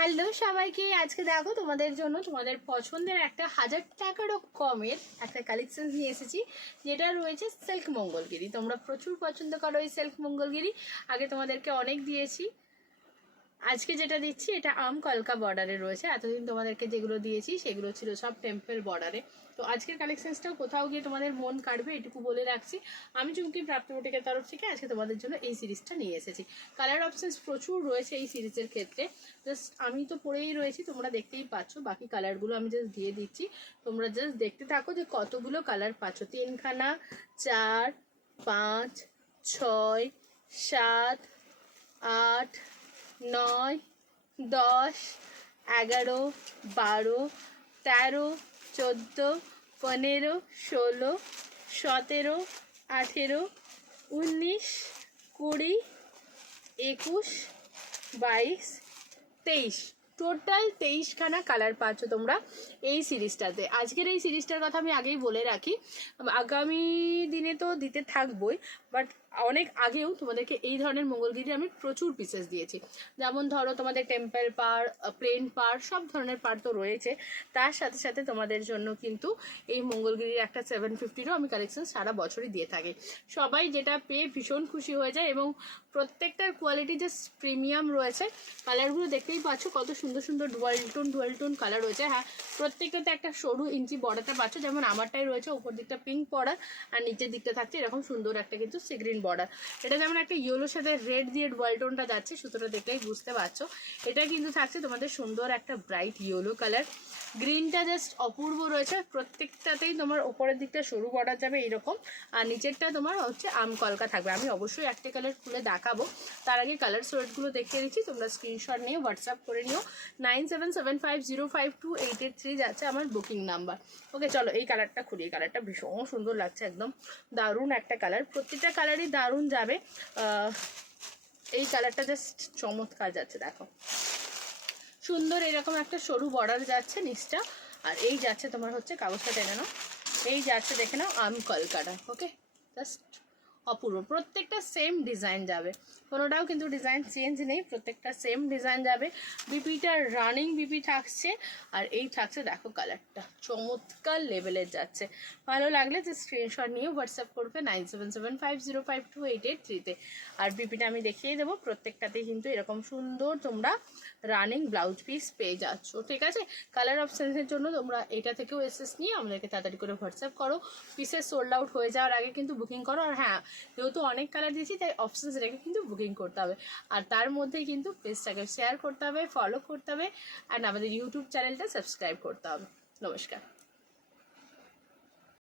Hello সবাইকে, আজকে দেখো তোমাদের জন্য তোমাদের পছন্দের একটা 1000 টাকারও কমের একটা কালেকশন নিয়ে এসেছি, যেটা রয়েছে সিল্ক মঙ্গলগিরি। তোমরা প্রচুর পছন্দ করো এই সিল্ক মঙ্গলগিরি, আগে তোমাদেরকে অনেক দিয়েছি। আজকে যেটা দিচ্ছি এটা আম কলকা বর্ডারে রয়েছে। এতদিন তোমাদেরকে যেগুলো দিয়েছি সেগুলো ছিল সব টেম্পল বর্ডারে। তো আজকের কালেকশনসটাও কোথাও গিয়ে তোমাদের মন কাটবে এটুকু বলে রাখছি। আমি চুমকি প্রাপ্তবটিকের তরফ থেকে আজকে তোমাদের জন্য এই সিরিজটা নিয়ে এসেছি। কালার অপশনস প্রচুর রয়েছে এই সিরিজের ক্ষেত্রে। জাস্ট আমি তো পরেই রয়েছি, তোমরা দেখতেই পাচ্ছ। বাকি কালারগুলো আমি জাস্ট দিয়ে দিচ্ছি, তোমরা জাস্ট দেখতে থাকো যে কতগুলো কালার পাচ্ছ। 3খানা, 4, 5, 6, 7, 8, 9, 10, 11, 12, 13, 14, 15, 16, 17, 18, 19, 20, 21, 22, 23, টোটাল 23খানা কালার পাচ্ছ তোমরা এই সিরিজটাতে। আজকের এই সিরিজটার কথা আমি আগেই বলে রাখি, আগামী দিনে তো দিতে থাকবোই, বাট অনেক আগেও তোমাদেরকে এই ধরনের মঙ্গলগিরি আমি প্রচুর পিসেস দিয়েছি। যেমন ধরো তোমাদের টেম্পল পার, প্লেন পার, সব ধরনের পার তো রয়েছে। তার সাথে সাথে তোমাদের জন্য কিন্তু এই মঙ্গলগিরির একটা 750রও আমি কালেকশন সারা বছরই দিয়ে থাকি। সবাই যেটা পেয়ে ভীষণ খুশি হয়ে যায় এবং প্রত্যেকটার কোয়ালিটি জাস্ট প্রিমিয়াম রয়েছে। কালারগুলো দেখতেই পাচ্ছ কত সুন্দর সুন্দর ডুয়াল টোন কালার রয়েছে। হ্যাঁ, প্রত্যেকটাতে একটা সরু ইঞ্চি বর্ডারটা পাচ্ছ, যেমন আমারটাই রয়েছে। উপর দিকটা পিঙ্ক বর্ডার আর নিচের দিকটা থাকছে এরকম সুন্দর একটা কিন্তু সি গ্রিন বর্ডার। এটা যেমন একটা ইয়েলোর সাথে রেড দিয়ে ডুয়াল টোনটা যাচ্ছে, সুতোটা দেখলেই বুঝতে পারছো। এটা কিন্তু থাকছে তোমাদের সুন্দর একটা ব্রাইট ইয়েলো কালার। গ্রিনটা জাস্ট অপূর্ব রয়েছে। প্রত্যেকটাতেই তোমার ওপরের দিকটা সরু বর্ডার যাবে এইরকম, আর নিচেরটা তোমার হচ্ছে আম কলকা থাকবে। আমি অবশ্যই একটা কালার খুলে দেখাবো, তার আগে কালার সোয়েটগুলো দেখিয়ে দিচ্ছি। তোমরা স্ক্রিনশট নিয়ে হোয়াটসঅ্যাপ করে নিও। 9775052883 যাচ্ছে আমার বুকিং নাম্বার। ওকে, চলো এই কালারটা খুলি। এই কালারটা ভীষণ সুন্দর লাগছে, একদম দারুণ একটা কালার। প্রত্যেকটা কালারই দারুণ যাবে। এই কালারটা জাস্ট চমৎকার যাচ্ছে, দেখো সুন্দর এরকম একটা সরু বর্ডার যাচ্ছে নিচটা। আর এই যাচ্ছে তোমার হচ্ছে, কাগজটা টেনে নাও, এই যাচ্ছে দেখে নাও আম কলকাটা। ওকে, জাস্ট অপূর্ব। প্রত্যেকটা সেম ডিজাইন যাবে, কোনোটাও কিন্তু ডিজাইন চেঞ্জ নেই, প্রত্যেকটা সেম ডিজাইন যাবে। বিপিটা রানিং বিপি থাকছে, আর এই থাকছে দেখো কালারটা চমৎকার লেভেলের যাচ্ছে। ভালো লাগলে যে স্ক্রিনশট নিয়ে হোয়াটসঅ্যাপ করবে 9775052883-তে। আর বিপিটা আমি দেখিয়ে দেবো। প্রত্যেকটাতেই কিন্তু এরকম সুন্দর তোমরা রানিং ব্লাউজ পিস পেয়ে যাচ্ছ। ঠিক আছে, কালার অপশানসের জন্য তোমরা এটা থেকেও এসএস নিয়ে আমাদেরকে তাড়াতাড়ি করে হোয়াটসঅ্যাপ করো। পিসেস সোল্ড আউট হয়ে যাওয়ার আগে কিন্তু বুকিং করো। আর হ্যাঁ, যেহেতু অনেক কালার দিয়েছি তাই অপশানস রেখে কিন্তু বুকিং করতে হবে। আর তার মধ্যেই কিন্তু পেজটাকে শেয়ার করতে হবে, ফলো করতে হবে, আর আমাদের ইউটিউব চ্যানেলটা সাবস্ক্রাইব করতে হবে। নমস্কার।